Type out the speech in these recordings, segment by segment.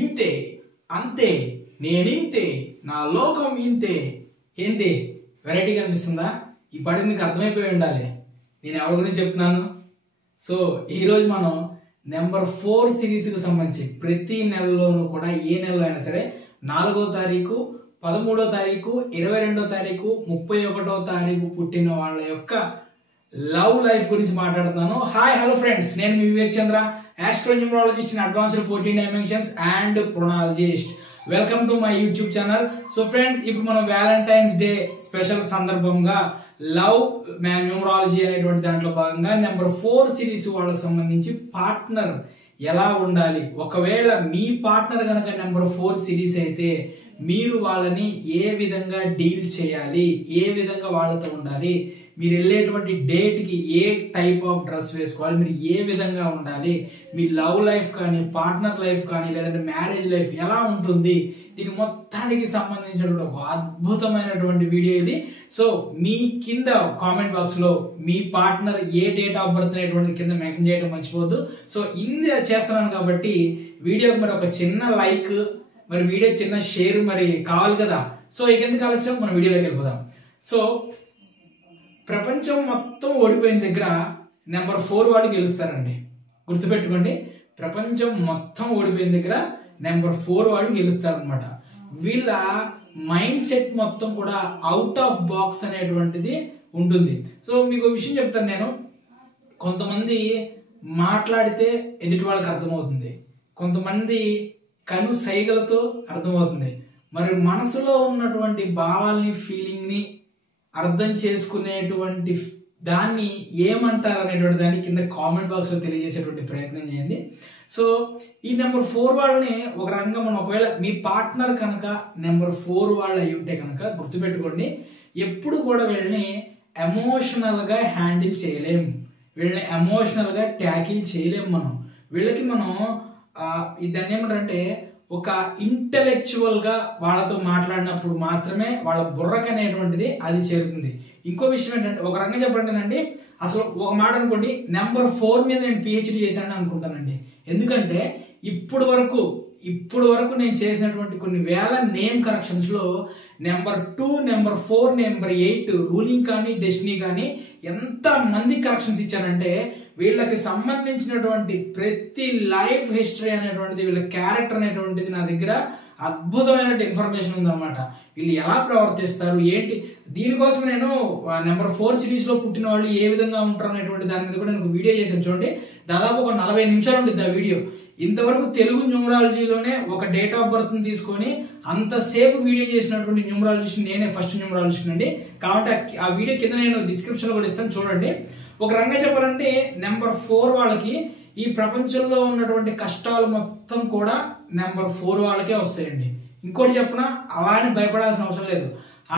ఇంతే అంతే నేనింతే నా లోకం ఇంతే. ఏంటి వెరైటీగా అనిపిస్తుందా? ఈ పాటకి మీకు అర్థమైపోయి ఉండాలి నేను ఎవరి గురించి చెప్తున్నాను. సో ఈరోజు మనం నెంబర్ 4 సిరీస్కి సంబంధించి ప్రతి నెలలోనూ కూడా ఏ నెలలో అయినా సరే 4వ తారీఖు, 13వ తారీఖు, 22వ తారీఖు, 31వ తారీఖు పుట్టిన వాళ్ళ యొక్క లవ్ లైఫ్ గురించి మాట్లాడుతున్నాను. హాయ్ హలో ఫ్రెండ్స్, నేను మీ Vivek Chandra, astronumerologist in advanced 14 dimensions and ప్రొనాలజిస్ట్. Welcome to my YouTube channel. So friends, ఇప్పుడు మనం వ్యాలంటైన్స్ డే స్పెషల్ సందర్భంగా లవ్ న్యూమరాలజీ అనేటువంటి దాంట్లో భాగంగా నెంబర్ 4 సిరీస్ వాళ్ళకి సంబంధించి పార్ట్నర్ ఎలా ఉండాలి, ఒకవేళ మీ పార్ట్నర్ కనుక నెంబర్ 4 సిరీస్ అయితే మీరు వాళ్ళని ఏ విధంగా డీల్ చేయాలి, ఏ విధంగా వాళ్ళతో ఉండాలి, మీరు వెళ్ళేటువంటి డేట్కి ఏ టైప్ ఆఫ్ డ్రెస్ వేసుకోవాలి, మీరు ఏ విధంగా ఉండాలి, మీ లవ్ లైఫ్ కానీ పార్ట్నర్ లైఫ్ కానీ లేదంటే మ్యారేజ్ లైఫ్ ఎలా ఉంటుంది, దీని మొత్తానికి సంబంధించినటువంటి ఒక అద్భుతమైనటువంటి వీడియో ఇది. సో మీ కింద కామెంట్ బాక్స్ లో మీ పార్ట్నర్ ఏ డేట్ ఆఫ్ బర్త్ అనేటువంటి కింద మెన్షన్ చేయడం మర్చిపోవద్దు. సో ఇది చేస్తున్నాను కాబట్టి వీడియోకి మరి ఒక చిన్న లైక్, మరి వీడియో చిన్న షేర్ మరి కావాలి కదా. సో ఇక ఎందుకు ఆలస్యం, మన వీడియోలోకి వెళ్ళిపోదాం. సో ప్రపంచం మొత్తం ఓడిపోయిన దగ్గర నెంబర్ 4 వాళ్ళు గెలుస్తారండి, గుర్తుపెట్టుకోండి. ప్రపంచం మొత్తం ఓడిపోయిన దగ్గర నెంబర్ 4 వాళ్ళు గెలుస్తారు అనమాట. వీళ్ళ మైండ్ సెట్ మొత్తం కూడా అవుట్ ఆఫ్ బాక్స్ అనేటువంటిది ఉంటుంది. సో మీకు విషయం చెప్తాను నేను. కొంతమంది మాట్లాడితే ఎదుటి వాళ్ళకి అర్థమవుతుంది, కొంతమంది కను సైగలతో అర్థమవుతుంది. మరి మనసులో ఉన్నటువంటి భావాల్ని, ఫీలింగ్ని అర్థం చేసుకునేటువంటి దాన్ని ఏమంటారు అనేటువంటి దాన్ని కింద కామెంట్ బాక్స్ లో తెలియజేసేటువంటి ప్రయత్నం చేయండి. సో ఈ నెంబర్ 4 వాళ్ళని ఒక రకంగా మనం, ఒకవేళ మీ పార్ట్నర్ కనుక నెంబర్ 4 వాళ్ళు అయి ఉంటే కనుక గుర్తుపెట్టుకోండి, ఎప్పుడు కూడా వీళ్ళని ఎమోషనల్ గా హ్యాండిల్ చేయలేం, వీళ్ళని ఎమోషనల్ గా ట్యాకిల్ చేయలేం. వీళ్ళకి మనం దాన్ని ఏమంటారంటే ఒక ఇంటెలెక్చువల్ గా వాళ్ళతో మాట్లాడినప్పుడు మాత్రమే వాళ్ళ బుర్రకు అనేటువంటిది అది చేరుతుంది. ఇంకో విషయం ఏంటంటే, ఒక రంగం చెప్పండి, అసలు ఒక మాట అనుకోండి, నెంబర్ 4 మీద నేను పిహెచ్డి చేశానని అనుకుంటానండి. ఎందుకంటే ఇప్పుడు వరకు నేను చేసినటువంటి కొన్ని వేల నేమ్ కరెక్షన్స్ లో నెంబర్ 2, నెంబర్ 4, నెంబర్ 8 రూలింగ్ కానీ డెస్టినీ కానీ ఎంత మంది కరెక్షన్స్ ఇచ్చానంటే, వీళ్ళకి సంబంధించినటువంటి ప్రతి లైఫ్ హిస్టరీ అనేటువంటిది, వీళ్ళ క్యారెక్టర్ అనేటువంటిది నా దగ్గర అద్భుతమైన ఇన్ఫర్మేషన్ ఉందన్నమాట. వీళ్ళు ఎలా ప్రవర్తిస్తారు ఏంటి, దీనికోసం నేను నెంబర్ 4 సిరీస్ లో పుట్టిన వాళ్ళు ఏ విధంగా ఉంటారు అనేటువంటి దాని మీద కూడా నేను వీడియో చేశాను. చూడండి, దాదాపు ఒక 40 నిమిషాలు ఉంటుంది ఆ వీడియో. ఇంతవరకు తెలుగు న్యూమరాలజీలోనే ఒక డేట్ ఆఫ్ బర్త్ ని తీసుకొని అంతసేపు వీడియో చేసినటువంటి న్యూమరాలజిస్ట్ నేనే, ఫస్ట్ న్యూమరాలజిస్ట్ అండి. కాబట్టి ఆ వీడియో కింద నేను డిస్క్రిప్షన్ లో కూడా ఇస్తాను, చూడండి. ఒక రంగా చెప్పాలంటే నెంబర్ 4 వాళ్ళకి ఈ ప్రపంచంలో ఉన్నటువంటి కష్టాలు మొత్తం కూడా నెంబర్ 4 వాళ్ళకే వస్తాయండి. ఇంకోటి చెప్పనా, అలా అని భయపడాల్సిన అవసరం లేదు.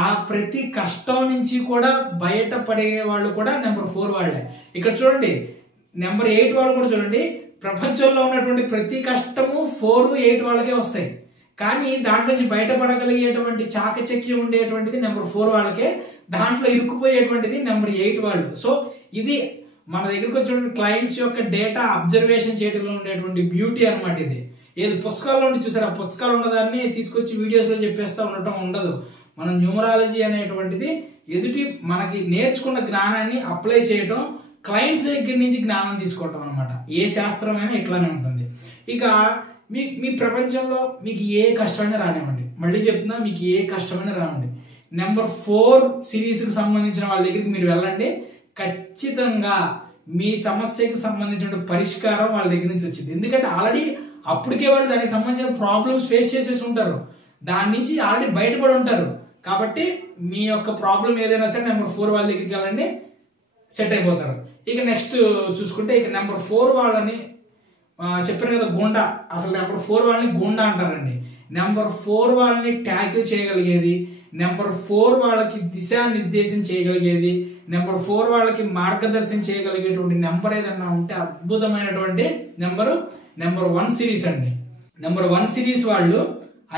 ఆ ప్రతి కష్టం నుంచి కూడా బయటపడే వాళ్ళు కూడా నెంబర్ 4 వాళ్ళే. ఇక్కడ చూడండి, నెంబర్ 8 వాళ్ళు కూడా చూడండి, ప్రపంచంలో ఉన్నటువంటి ప్రతి కష్టము 4, 8 వాళ్ళకే వస్తాయి. కానీ దాంట్లో నుంచి బయటపడగలిగేటువంటి చాకచక్యం ఉండేటువంటిది నెంబర్ 4 వాళ్ళకే, దాంట్లో ఇరుక్కుపోయేటువంటిది నెంబర్ 8 వాళ్ళు. సో ఇది మన దగ్గరకు వచ్చినటువంటి క్లయింట్స్ యొక్క డేటా అబ్జర్వేషన్ చేయడంలో ఉండేటువంటి బ్యూటీ అనమాట. ఇది ఏది పుస్తకాల్లో ఉండి చూసారు, ఆ పుస్తకాలు ఉన్నదాన్ని తీసుకొచ్చి వీడియోస్ లో చెప్పేస్తా ఉండటం ఉండదు. మన న్యూమరాలజీ అనేటువంటిది ఎదుటి మనకి నేర్చుకున్న జ్ఞానాన్ని అప్లై చేయటం, క్లయింట్స్ దగ్గర నుంచి జ్ఞానం తీసుకోవటం అనమాట. ఏ శాస్త్రమైనా ఇట్లానే ఉంటుంది. ఇక మీ ప్రపంచంలో మీకు ఏ కష్టమైనా రానివ్వండి, మళ్ళీ చెప్తున్నా, మీకు ఏ కష్టమైనా రానివ్వండి, నెంబర్ 4 సిరీస్కి సంబంధించిన వాళ్ళ దగ్గరికి మీరు వెళ్ళండి, ఖచ్చితంగా మీ సమస్యకి సంబంధించిన పరిష్కారం వాళ్ళ దగ్గర నుంచి వచ్చింది. ఎందుకంటే ఆల్రెడీ అప్పటికే వాళ్ళు దానికి సంబంధించిన ప్రాబ్లమ్స్ ఫేస్ చేసేసి ఉంటారు, దాని నుంచి ఆల్రెడీ బయటపడి ఉంటారు. కాబట్టి మీ యొక్క ప్రాబ్లం ఏదైనా సరే నెంబర్ 4 వాళ్ళ దగ్గరికి వెళ్ళండి, సెట్ అయిపోతారు. ఇక నెక్స్ట్ చూసుకుంటే, ఇక నెంబర్ 4 వాళ్ళని చెప్పారు కదా గుండా, అసలు నెంబర్ 4 వాళ్ళని గుండా అంటారండి. నెంబర్ 4 వాళ్ళని ట్యాకిల్ చేయగలిగేది, నెంబర్ 4 వాళ్ళకి దిశానిర్దేశం చేయగలిగేది, నెంబర్ 4 వాళ్ళకి మార్గదర్శనం చేయగలిగేటువంటి నెంబర్ ఏదన్నా ఉంటే అద్భుతమైనటువంటి నెంబర్ 1 సిరీస్ అండి. నెంబర్ 1 సిరీస్ వాళ్ళు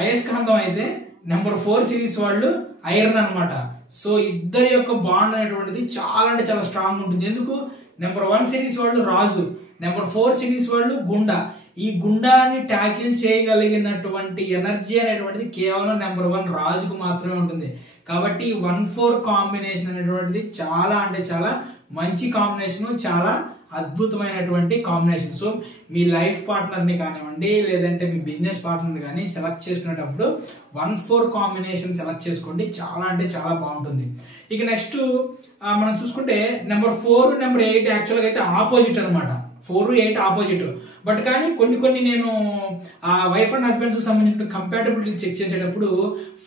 అయస్కాంతం అయితే నెంబర్ 4 సిరీస్ వాళ్ళు ఐరన్ అనమాట. సో ఇద్దరి యొక్క బాండ్ అనేటువంటిది చాలా అంటే చాలా స్ట్రాంగ్ ఉంటుంది. ఎందుకు, నెంబర్ 1 సిరీస్ వాళ్ళు రాజు, నెంబర్ 4 సిరీస్ వాళ్ళు గుండా. ఈ గుండాన్ని ట్యాకిల్ చేయగలిగినటువంటి ఎనర్జీ అనేటువంటిది కేవలం నెంబర్ 1 రాజుకు మాత్రమే ఉంటుంది. కాబట్టి 1-4 కాంబినేషన్ అనేటువంటిది చాలా అంటే చాలా మంచి కాంబినేషన్, చాలా అద్భుతమైనటువంటి కాంబినేషన్. సో మీ లైఫ్ పార్ట్నర్ని కానివ్వండి, లేదంటే మీ బిజినెస్ పార్ట్నర్ని కానీ సెలెక్ట్ చేసుకునేటప్పుడు 1-4 కాంబినేషన్ సెలెక్ట్ చేసుకోండి, చాలా అంటే చాలా బాగుంటుంది. ఇక నెక్స్ట్ మనం చూసుకుంటే నెంబర్ 4, నెంబర్ 8 యాక్చువల్గా అయితే ఆపోజిట్ అనమాట. 4, 8 ఆపోజిట్. బట్ కానీ కొన్ని నేను వైఫ్ అండ్ హస్బెండ్స్కి సంబంధించిన కంపాటబిలిటీ చెక్ చేసేటప్పుడు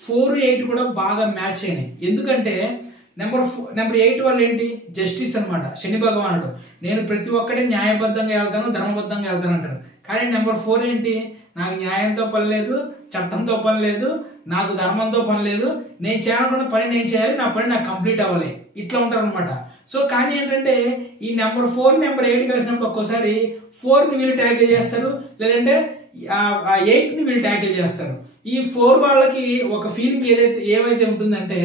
4, 8 కూడా బాగా మ్యాచ్ అయినాయి. ఎందుకంటే నెంబర్ 8 వాళ్ళు ఏంటి, జస్టిస్ అనమాట. శని భగవానుడు, నేను ప్రతి ఒక్కటి న్యాయబద్ధంగా వెళ్తాను, ధర్మబద్ధంగా వెళ్తాను అంటారు. కానీ నెంబర్ 4 ఏంటి, నాకు న్యాయంతో పని లేదు, చట్టంతో పని లేదు, నాకు ధర్మంతో పని లేదు, నేను చేయాలనుకున్న పని నేను చేయాలి, నా పని నాకు కంప్లీట్ అవ్వాలి, ఇట్లా ఉంటారు అనమాట. సో కానీ ఏంటంటే ఈ నెంబర్ 4, నెంబర్ 8 కలిసినప్పుడు ఒక్కోసారి 4ని వీళ్ళు ట్యాకిల్ చేస్తారు, లేదంటే 8ని వీళ్ళు ట్యాకిల్ చేస్తారు. ఈ 4 వాళ్ళకి ఒక ఫీలింగ్ ఏవైతే ఉంటుందంటే,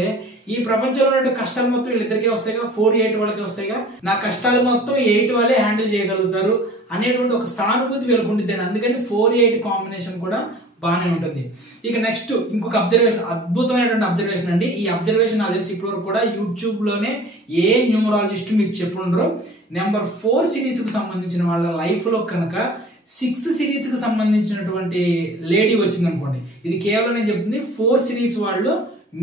ఈ ప్రపంచంలో ఉన్న కష్టాలు మొత్తం వీళ్ళిద్దరికే వస్తాయిగా, 4, 8 వాళ్ళకి వస్తాయిగా, నా కష్టాలు మొత్తం 8 వాళ్ళే హ్యాండిల్ చేయగలుగుతారు అనేటువంటి ఒక సానుభూతి వీళ్ళకి ఉంటుంది. అందుకని 4, 8 కాంబినేషన్ కూడా బాగానే ఉంటుంది. ఇక నెక్స్ట్ ఇంకొక అబ్జర్వేషన్, అద్భుతమైనటువంటి అబ్జర్వేషన్ అండి. ఈ అబ్జర్వేషన్ నాకు తెలిసి ఇప్పటివరకు కూడా యూట్యూబ్ లోనే ఏ న్యూమరాలజిస్ట్ మీకు చెప్పుండరు. నెంబర్ 4 సిరీస్ కు సంబంధించిన వాళ్ళ లైఫ్ లో కనుక 6 సిరీస్ కి సంబంధించినటువంటి లేడీ వచ్చింది అనుకోండి, ఇది కేవలం నేను చెప్తుంది 4 సిరీస్ వాళ్ళు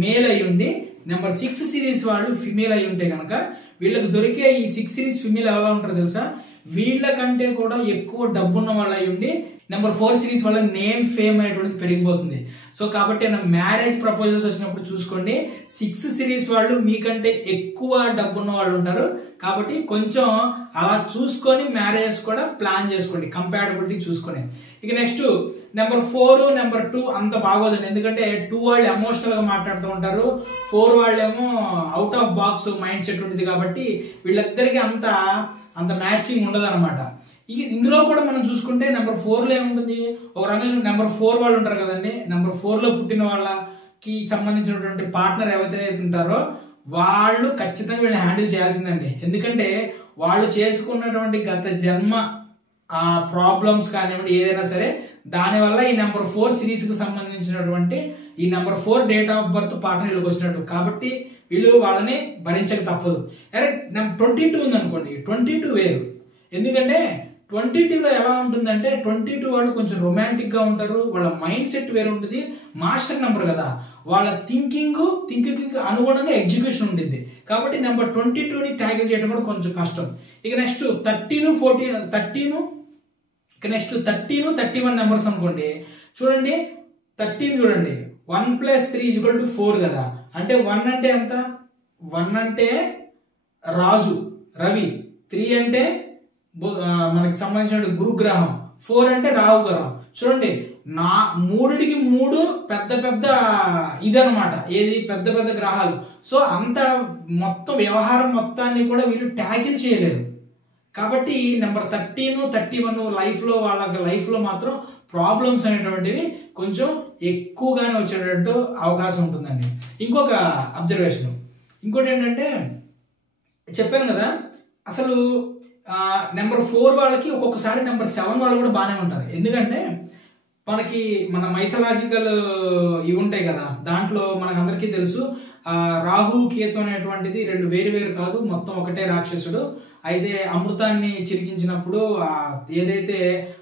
మేల్ అయి ఉండి నెంబర్ 6 సిరీస్ వాళ్ళు ఫిమేల్ అయి ఉంటే కనుక వీళ్ళకి దొరికే ఈ 6 సిరీస్ ఫిమేల్ ఎలా ఉంటారో తెలుసా, వీళ్ళకంటే కూడా ఎక్కువ డబ్బున్న వాళ్ళు అయి ఉండి నెంబర్ 4 సిరీస్ వాళ్ళ నేమ్ ఫేమ్ అనేటువంటిది పెరిగిపోతుంది. సో కాబట్టి మ్యారేజ్ ప్రపోజల్స్ వచ్చినప్పుడు చూసుకోండి, 6 సిరీస్ వాళ్ళు మీకంటే ఎక్కువ డబ్బున్న వాళ్ళు ఉంటారు. కాబట్టి కొంచెం అలా చూసుకొని మ్యారేజెస్ కూడా ప్లాన్ చేసుకోండి, కంపాటబిలిటీ చూసుకొని. ఇక నెక్స్ట్ నెంబర్ 4, నెంబర్ 2 అంత బాగోదండి. ఎందుకంటే 2 వాళ్ళు ఎమోషనల్ గా మాట్లాడుతూ ఉంటారు, 4 వాళ్ళేమో out of box mind set ఉంటుంది. కాబట్టి వీళ్ళిద్దరికి అంత మ్యాచింగ్ ఉండదు అనమాట. ఇందులో కూడా మనం చూసుకుంటే నెంబర్ 4లో ఏముంటుంది, ఒక రంగం నెంబర్ 4 వాళ్ళు ఉంటారు కదండి, నెంబర్ 4లో పుట్టిన వాళ్ళకి సంబంధించినటువంటి పార్ట్నర్ ఎవరైతే ఉంటారో వాళ్ళు ఖచ్చితంగా వీళ్ళని హ్యాండిల్ చేయాల్సిందండి. ఎందుకంటే వాళ్ళు చేసుకున్నటువంటి గత జన్మ ప్రాబ్లమ్స్ కానివ్వండి, ఏదైనా సరే దానివల్ల ఈ నెంబర్ 4 సిరీస్ కి సంబంధించినటువంటి ఈ number 4 date of birth partner వీళ్ళకి వచ్చినట్టు. కాబట్టి వీళ్ళు వాళ్ళని భరించక తప్పదు. అరే 22 ఉంది అనుకోండి, 22 వేరు. ఎందుకంటే 22లో ఎలా ఉంటుందంటే 22 వాళ్ళు కొంచెం రొమాంటిక్ గా ఉంటారు, వాళ్ళ మైండ్ సెట్ వేరు ఉంటుంది, మాస్టర్ నెంబర్ కదా, వాళ్ళ థింకింగ్ అనుగుణంగా ఎగ్జిక్యూషన్ ఉంటుంది. కాబట్టి నెంబర్ 22ని ట్యాకిల్ చేయడం కూడా కొంచెం కష్టం. ఇక నెక్స్ట్ 13, 31 నెంబర్స్ అనుకోండి. చూడండి 13 చూడండి, 1 + 3 = 4 కదా. అంటే 1 అంటే ఎంత, 1 అంటే రాజు రవి, 3 అంటే మనకి సంబంధించిన గురుగ్రహం, 4 అంటే రాహు గ్రహం. చూడండి 3 పెద్ద ఇదనమాట, ఏది పెద్ద గ్రహాలు. సో అంత మొత్తం వ్యవహారం మొత్తాన్ని కూడా వీళ్ళు ట్యాకిల్ చేయలేరు. కాబట్టి నెంబర్ 13, 31 వాళ్ళ లైఫ్ లో మాత్రం ప్రాబ్లమ్స్ అనేటువంటివి కొంచెం ఎక్కువగానే వచ్చేటట్టు అవకాశం ఉంటుందండి. ఇంకొక అబ్జర్వేషన్, ఇంకోటి ఏంటంటే చెప్పాను కదా, అసలు నెంబర్ 4 వాళ్ళకి ఒక్కొక్కసారి నెంబర్ 7 వాళ్ళు కూడా బాగానే ఉంటారు. ఎందుకంటే మన మైథలాజికల్ ఇవి ఉంటాయి కదా, దాంట్లో మనకందరికీ తెలుసు రాహు కేతు అనేటువంటిది 2 వేరు కాదు, మొత్తం ఒకటే రాక్షసుడు. అయితే అమృతాన్ని చిలికించినప్పుడు ఏదైతే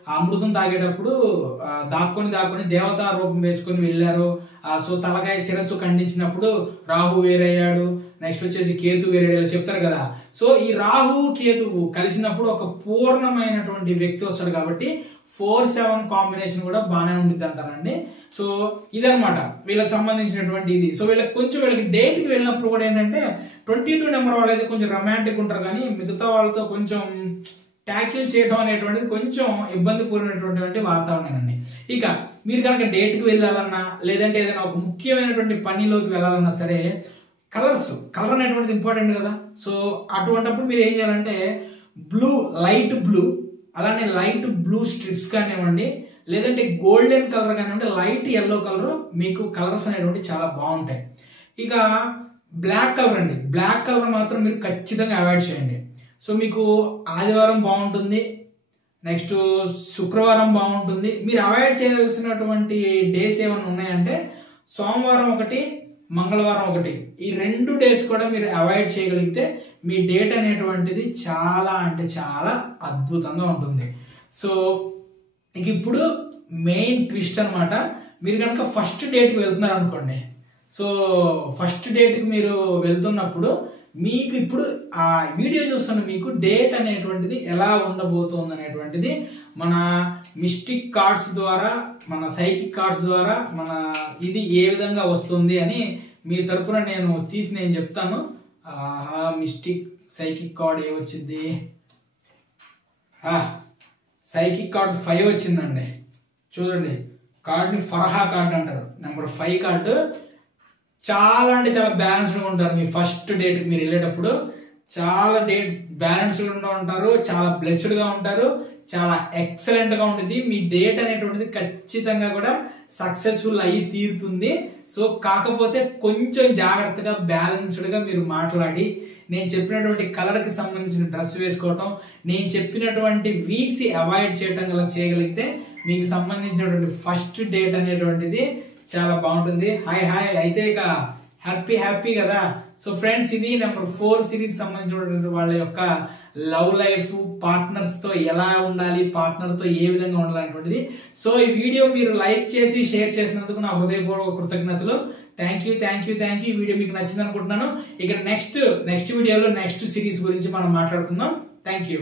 ఆ అమృతం తాగేటప్పుడు దాక్కొని దేవతా రూపం వేసుకొని వెళ్ళారు. సో తలకాయ శిరస్సు ఖండించినప్పుడు రాహు వేరయ్యాడు, నెక్స్ట్ వచ్చేసి కేతు వేరయ్యాడు చెప్తారు కదా. సో ఈ రాహు కేతువు కలిసినప్పుడు ఒక పూర్ణమైనటువంటి వ్యక్తి వస్తాడు. కాబట్టి 4-7 కాంబినేషన్ కూడా బాగానే ఉంటుంది అంటారండి. సో ఇదనమాట వీళ్ళకి సంబంధించినటువంటి ఇది. సో వీళ్ళకి డేట్ కి వెళ్ళినప్పుడు కూడా ఏంటంటే 22 నెంబర్ వాళ్ళు అయితే కొంచెం రొమాంటిక్ ఉంటారు, కానీ మిగతా వాళ్ళతో కొంచెం ట్యాకిల్ చేయడం అనేటువంటిది కొంచెం ఇబ్బంది కూడినటువంటి వాతావరణం అండి. ఇక మీరు కనుక డేట్ కి వెళ్ళాలన్నా, లేదంటే ఏదైనా ఒక ముఖ్యమైనటువంటి పనిలోకి వెళ్ళాలన్నా సరే కలర్ అనేటువంటిది ఇంపార్టెంట్ కదా. సో అటువంటిప్పుడు మీరు ఏం చేయాలంటే లైట్ బ్లూ, అలానే లైట్ బ్లూ స్ట్రిప్స్ కానివ్వండి, లేదంటే గోల్డెన్ కలర్ కానివ్వండి, లైట్ ఎల్లో కలర్, మీకు కలర్స్ అనేటువంటి చాలా బాగుంటాయి. ఇక బ్లాక్ కలర్ అండి, బ్లాక్ కలర్ మాత్రం మీరు ఖచ్చితంగా అవాయిడ్ చేయండి. సో మీకు ఆదివారం బాగుంటుంది, నెక్స్ట్ శుక్రవారం బాగుంటుంది. మీరు అవాయిడ్ చేయాల్సినటువంటి డేస్ ఏమైనా ఉన్నాయంటే సోమవారం ఒకటి, మంగళవారం ఒకటి, ఈ 2 డేస్ కూడా మీరు అవాయిడ్ చేయగలిగితే మీ డేట్ అనేటువంటిది చాలా అంటే చాలా అద్భుతంగా ఉంటుంది. సో ఇక ఇప్పుడు మెయిన్ ట్విస్ట్ అనమాట. మీరు కనుక ఫస్ట్ డేట్కి వెళ్తున్నారు అనుకోండి, సో ఫస్ట్ డేట్కి మీరు వెళ్తున్నప్పుడు మీకు ఇప్పుడు ఆ వీడియో చూస్తున్న మీకు డేట్ అనేటువంటిది ఎలా ఉండబోతుంది అనేటువంటిది మన మిస్టిక్ కార్డ్స్ ద్వారా, మన సైకిక్ కార్డ్స్ ద్వారా మన ఇది ఏ విధంగా వస్తుంది అని మీ తరపున నేను చెప్తాను. మిస్టిక్ సైకిక్ కార్డ్ ఏ వచ్చింది? సైకిక్ కార్డ్ 5 వచ్చిందండి. చూడండి, కార్డ్ని ఫర్హా కార్డ్ అంటారు. నెంబర్ 5 కార్డు చాలా అంటే చాలా బ్యాలెన్స్డ్గా ఉంటారు. మీ ఫస్ట్ డేట్ మీరు వెళ్ళేటప్పుడు చాలా బ్యాలెన్స్డ్గా ఉంటారు, చాలా బ్లెస్డ్గా ఉంటారు, చాలా ఎక్సలెంట్గా ఉంటుంది. మీ డేట్ అనేటువంటిది ఖచ్చితంగా కూడా సక్సెస్ఫుల్ అయ్యి తీరుతుంది. సో కాకపోతే కొంచెం జాగ్రత్తగా బ్యాలెన్స్డ్గా మీరు మాట్లాడి, నేను చెప్పినటువంటి కలర్కి సంబంధించిన డ్రెస్ వేసుకోవటం, నేను చెప్పినటువంటి వీక్స్ అవాయిడ్ చేయగలిగితే మీకు సంబంధించినటువంటి ఫస్ట్ డేట్ అనేటువంటిది చాలా బాగుంటుంది. హాయ్ అయితే ఇక హ్యాపీ కదా. సో ఫ్రెండ్స్, ఇది నెంబర్ 4 సిరీస్ సంబంధించినటువంటి వాళ్ళ యొక్క లవ్ లైఫ్, పార్ట్నర్స్ తో ఎలా ఉండాలి, పార్ట్నర్ తో ఏ విధంగా ఉండాలనేటువంటిది. సో ఈ వీడియో మీరు లైక్ చేసి షేర్ చేసినందుకు నా హృదయపూర్వక కృతజ్ఞతలు. Thank you. ఈ వీడియో మీకు నచ్చింది అనుకుంటున్నాను. ఇక నెక్స్ట్ వీడియోలో నెక్స్ట్ సిరీస్ గురించి మనం మాట్లాడుకుందాం. Thank you.